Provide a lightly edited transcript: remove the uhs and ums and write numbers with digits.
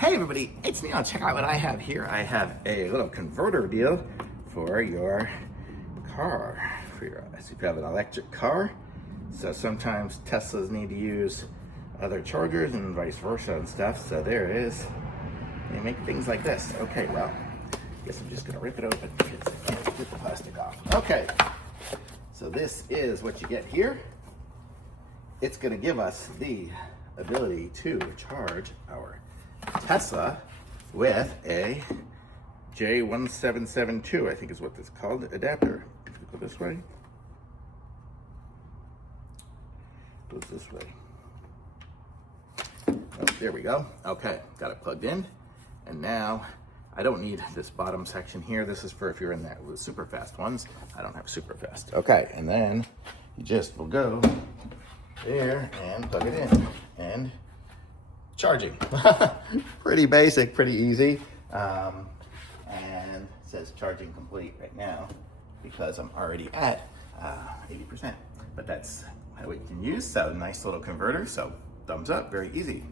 Hey everybody, it's Neil. Check out what I have here. I have a little converter deal for your car. So if you have an electric car, so sometimes Teslas need to use other chargers and vice versa and stuff. So there it is. They make things like this. Okay, well, I guess I'm just gonna rip it open because I can't get the plastic off. Okay, so this is what you get here. It's gonna give us the ability to charge our Tesla with a J1772, I think is what this is called, adapter. Go this way. Goes this way. Oh, there we go. Okay, got it plugged in. And now I don't need this bottom section here. This is for if you're in that with super fast ones. I don't have super fast. Okay, and then you just will go there and plug it in and charging. Pretty basic, pretty easy. And it says charging complete right now because I'm already at 80%. But that's how we can use. So nice little converter. So thumbs up, very easy.